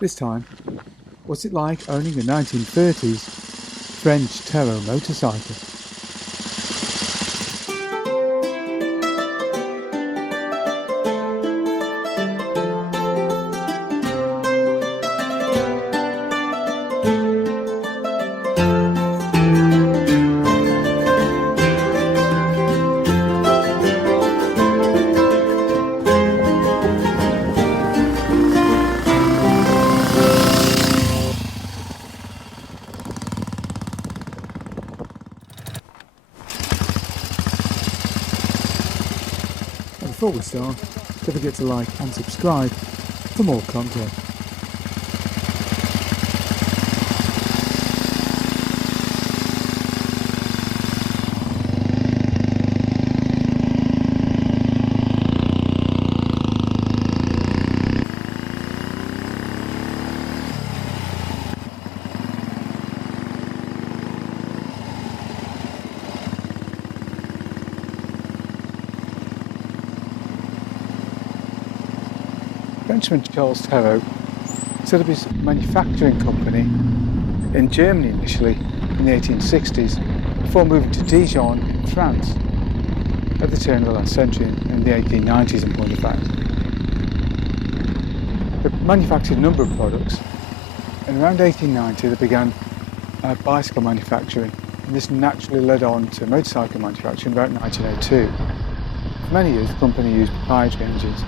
This time, what's it like owning a 1930s French Terrot motorcycle? Before we start, don't forget to like and subscribe for more content. Frenchman Charles Terrot set up his manufacturing company in Germany initially in the 1860s before moving to Dijon in France at the turn of the last century in the 1890s in point of fact. They manufactured a number of products, and around 1890 they began bicycle manufacturing, and this naturally led on to motorcycle manufacturing about 1902. For many years the company used proprietary engines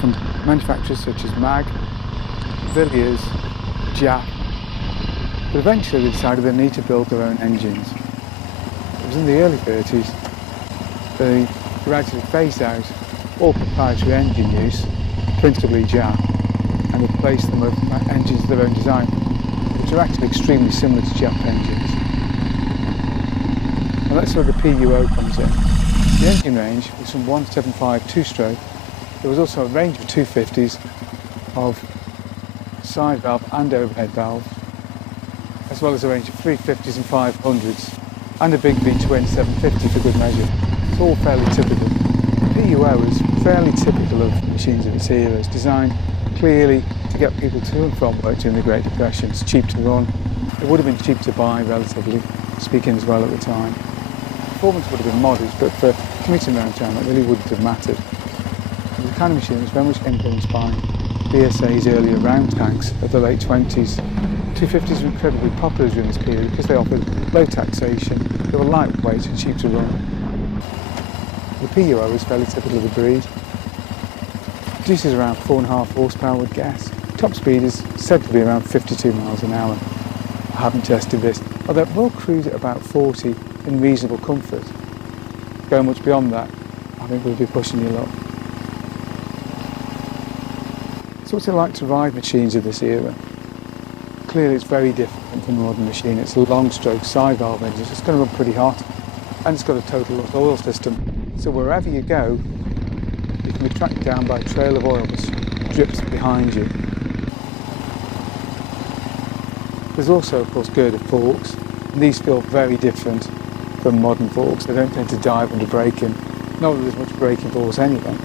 from manufacturers such as Mag, Villiers, Jap, but eventually they decided they need to build their own engines. It was in the early 30s they gradually phased out all proprietary engine use, principally Jap, and replaced them with engines of their own design, which are actually extremely similar to Jap engines. And that's where the PUO comes in. The engine range was from 175 two-stroke. There was also a range of 250s of side valve and overhead valve, as well as a range of 350s and 500s, and a big V-twin 750 for good measure. It's all fairly typical. The PUO is fairly typical of machines of its era. It's designed clearly to get people to and from work during the Great Depression. It's cheap to run. It would have been cheap to buy, relatively speaking, as well at the time. Performance would have been modest, but for commuting around town, it really wouldn't have mattered. The kind of machine was very much influenced by BSA's earlier round tanks of the late 20s. 250s were incredibly popular during this period because they offered low taxation, they were lightweight and cheap to run. The PUO is fairly typical of the breed. Produces around 4.5 horsepower with gas. Top speed is said to be around 52 miles an hour. I haven't tested this, although it will cruise at about 40 in reasonable comfort. Going much beyond that, I think we'll be pushing your luck. So what's it like to ride machines of this era? Clearly it's very different from a modern machine. It's a long stroke side valve engine, so it's going to run pretty hot, and it's got a total loss oil system. So wherever you go, you can be tracked down by a trail of oil that drips behind you. There's also of course girder forks, and these feel very different from modern forks. They don't tend to dive under braking, not that there's much braking force anyway.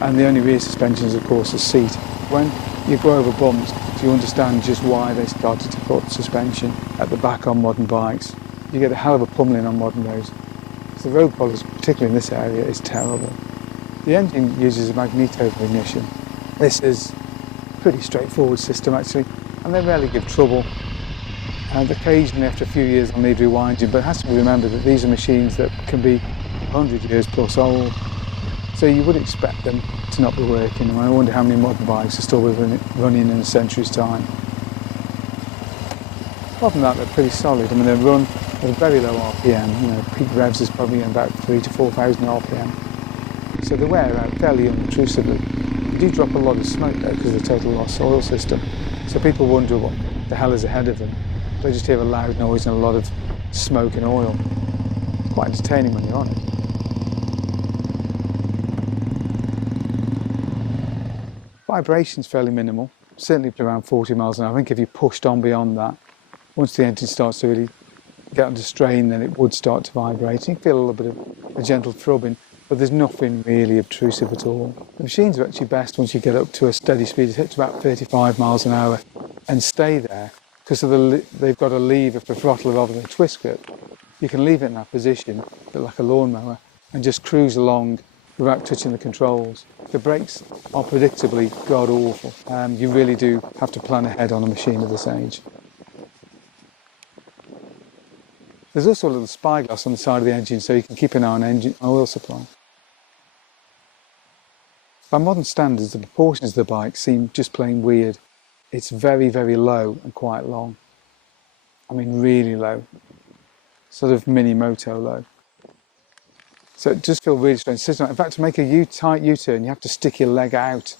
And the only rear suspension is of course the seat. When you go over bumps, you understand just why they started to put suspension at the back on modern bikes. You get a hell of a pummeling on modern roads. So the road quality, particularly in this area, is terrible. The engine uses a magneto for ignition. This is a pretty straightforward system actually, and they rarely give trouble. And occasionally after a few years they'll need rewinding, but it has to be remembered that these are machines that can be 100 years plus old. So you would expect them to not be working, and I wonder how many modern bikes are still running in a century's time. Apart from that, they're pretty solid. I mean, they run at a very low RPM. You know, peak revs is probably about 3,000 to 4,000 RPM. So they wear out fairly unobtrusively. You do drop a lot of smoke though because of the total loss oil system. So people wonder what the hell is ahead of them. They just hear a loud noise and a lot of smoke and oil. It's quite entertaining when you're on it. Vibration's fairly minimal, certainly up to around 40 miles an hour. I think if you pushed on beyond that, once the engine starts to really get under strain, then it would start to vibrate. You can feel a little bit of a gentle throbbing. but there's nothing really obtrusive at all. The machines are actually best once you get up to a steady speed. It hits about 35 miles an hour and stay there, because they've got a lever for throttle rather than a twist grip. You can leave it in that position, a bit like a lawnmower, and just cruise along without touching the controls. The brakes are predictably god-awful. You really do have to plan ahead on a machine of this age. There's also a little spyglass on the side of the engine so you can keep an eye on engine oil supply. By modern standards, the proportions of the bike seem just plain weird. It's very, very low and quite long. I mean really low. Sort of mini moto low. So it just feels really strange. In fact, to make a tight U-turn, you have to stick your leg out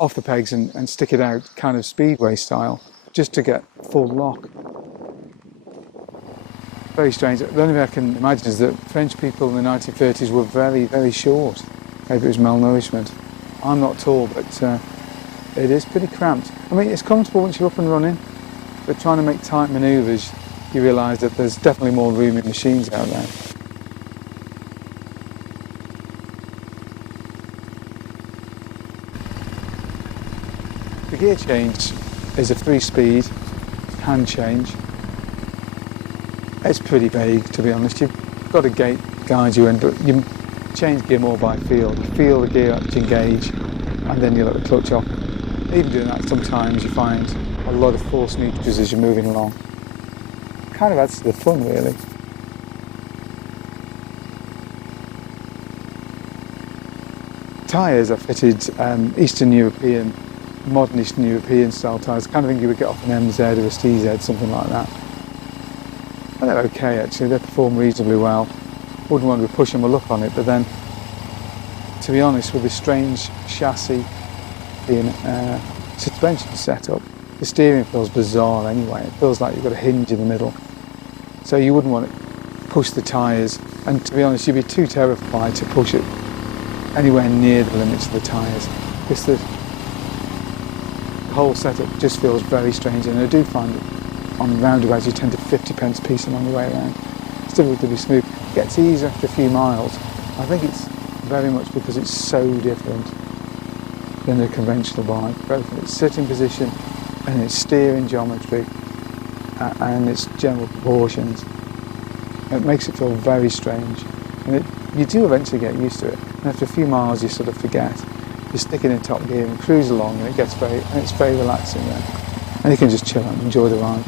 off the pegs and stick it out kind of speedway style, just to get full lock. Very strange. The only thing I can imagine is that French people in the 1930s were very, very short. Maybe it was malnourishment. I'm not tall, but it is pretty cramped. I mean, it's comfortable once you're up and running, but trying to make tight manoeuvres, you realise that there's definitely more room in machines out there. The gear change is a 3-speed hand change. It's pretty vague, to be honest. You've got a gate guide you in, but you change gear more by feel. You feel the gear to engage, and then you let the clutch off. Even doing that, sometimes you find a lot of force neutrals as you're moving along. Kind of adds to the fun, really. Tyres are fitted Eastern European, modern Eastern European style tyres, the kind of thing you would get off an MZ or a STZ, something like that. And they're okay actually, they perform reasonably well. Wouldn't want to be pushing my luck on it, but then, to be honest, with this strange chassis being suspension setup, the steering feels bizarre anyway. It feels like you've got a hinge in the middle. So you wouldn't want to push the tyres, and to be honest, you'd be too terrified to push it anywhere near the limits of the tyres. Because the whole setup just feels very strange, and I do find it on roundabouts you tend to 50 pence piece them on your way around. It's difficult to be smooth. It gets easier after a few miles. I think it's very much because it's so different than a conventional bike, both in its sitting position and its steering geometry and its general proportions. It makes it feel very strange, and you do eventually get used to it, and after a few miles you sort of forget. You stick it in top gear and cruise along, and it's very relaxing then, and you can just chill and enjoy the ride.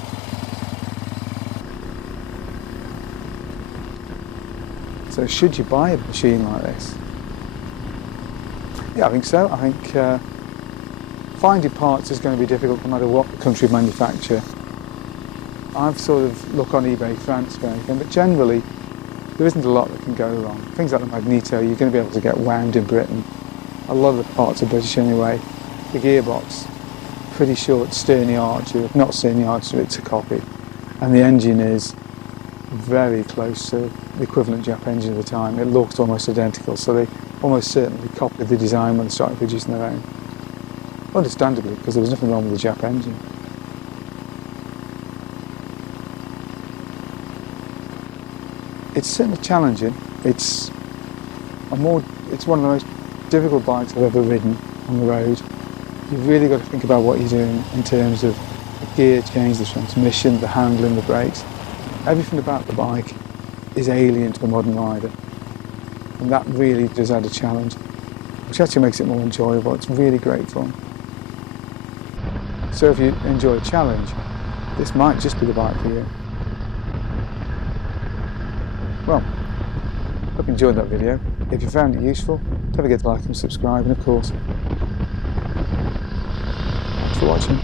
So should you buy a machine like this? Yeah, I think so. I think finding parts is going to be difficult no matter what country of manufacture. I've sort of looked on eBay France for anything, but generally there isn't a lot that can go wrong. Things like the magneto, you're going to be able to get wound in Britain. A lot of the parts are British anyway. The gearbox, pretty sure it's Stirling Archer. If not Stirling Archer, it's a copy. And the engine is very close to the equivalent Jap engine of the time. It looks almost identical, so they almost certainly copied the design when they started producing their own. Understandably, because there was nothing wrong with the Jap engine. It's certainly challenging. It's one of the most difficult bikes I've ever ridden on the road. You've really got to think about what you're doing in terms of the gear change, the transmission, the handling, the brakes. Everything about the bike is alien to a modern rider, and that really does add a challenge, which actually makes it more enjoyable. It's really great fun. So if you enjoy a challenge, this might just be the bike for you. Well, hope you enjoyed that video. If you found it useful, don't forget to like and subscribe, and of course, thanks for watching.